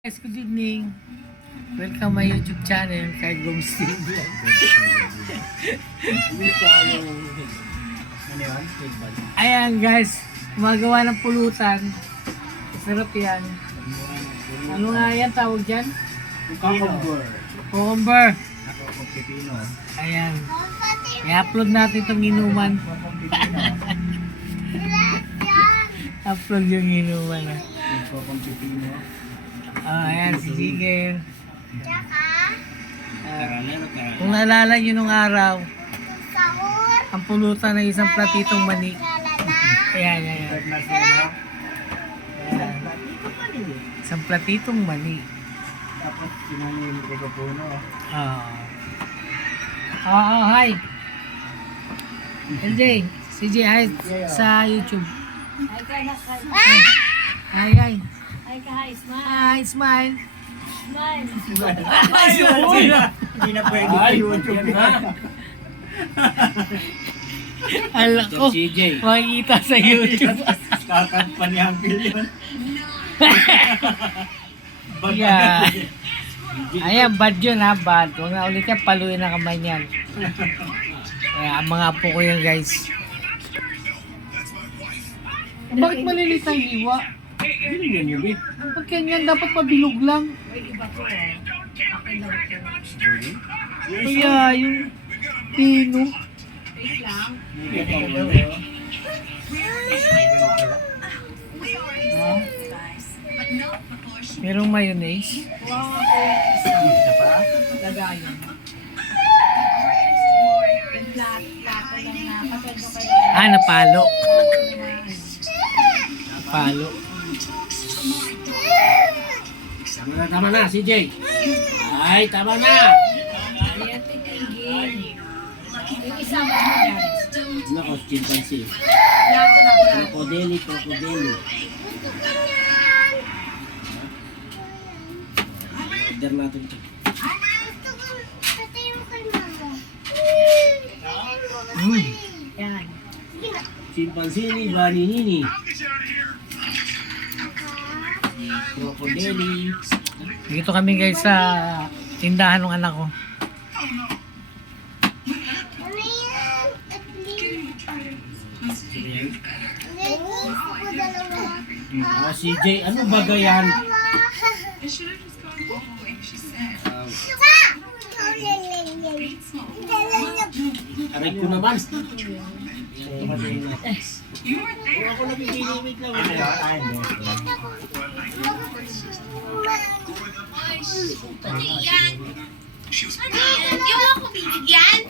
Guys, good evening. Welcome my YouTube channel kay Gong Steve Vlog. Ayan guys, gumagawa ng pulutan. Sarap yan. Ano nga yan tawag dyan? Cucumber. Ayan. I-upload natin itong inuman. Upload yung inuman. Ayan si Jigger. Kung naalala nyo nung araw, ang pulutan ng isang platitong mani. Ayan. Isang platitong mani. Tapos sinanginig ko sa puno. Hi. LJ, CJ, hi sa YouTube. Hi. Hi, smile. Hi, smile. Smile. Hindi na pwede sa YouTube na. Ala ko, CJ. makikita sa YouTube. Kakagpan niya ang bilyon. Yeah. Ayan, bad yun ha, bad. Huwag na ulit yan, paluin na kamay niyan. Kaya ang mga apo ko yun guys. Bakit malilit ang hiwa? Bilyon yun, eh. Pag ganyan, dapat mabilog lang. Kaya yung pino. Merong mayonnaise. Lagayan. Napalo. Napalo. Tama na, CJ. Ay, tama na. Ayan, titigil. Yung isama mo yan. Nako, chimpanzee. Lahat na Krokodili. Order natin ito. Yan. Chimpanzee ni Baninini. Krokodili. Dito kami guys sa tindahan ng anak ko. CJ, ano ba yan? Aray ko naman. Ako napipilimit lang. Yung ako binigyan?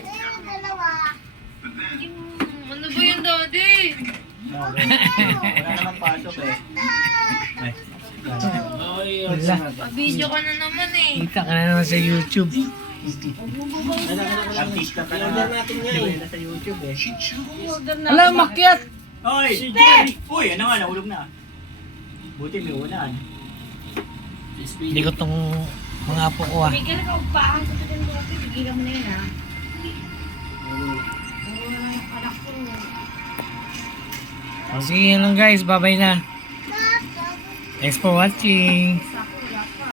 Ano ba yung daddy? Wala naman pasok eh. Wala. Video ka na naman eh. Kita ka na naman sa YouTube. Artista ka lang natin nga eh. Nasa YouTube eh. Alam, makyat! Oy! Uy, ano nga, nahulog na. Buti may ulan. Hindi ko tong mga apo ko ah. May ka nakaupaan sa pitin ko kasi bigilan mo na yun ha. Anak ko. Sige lang guys, bye bye na. Thanks for watching.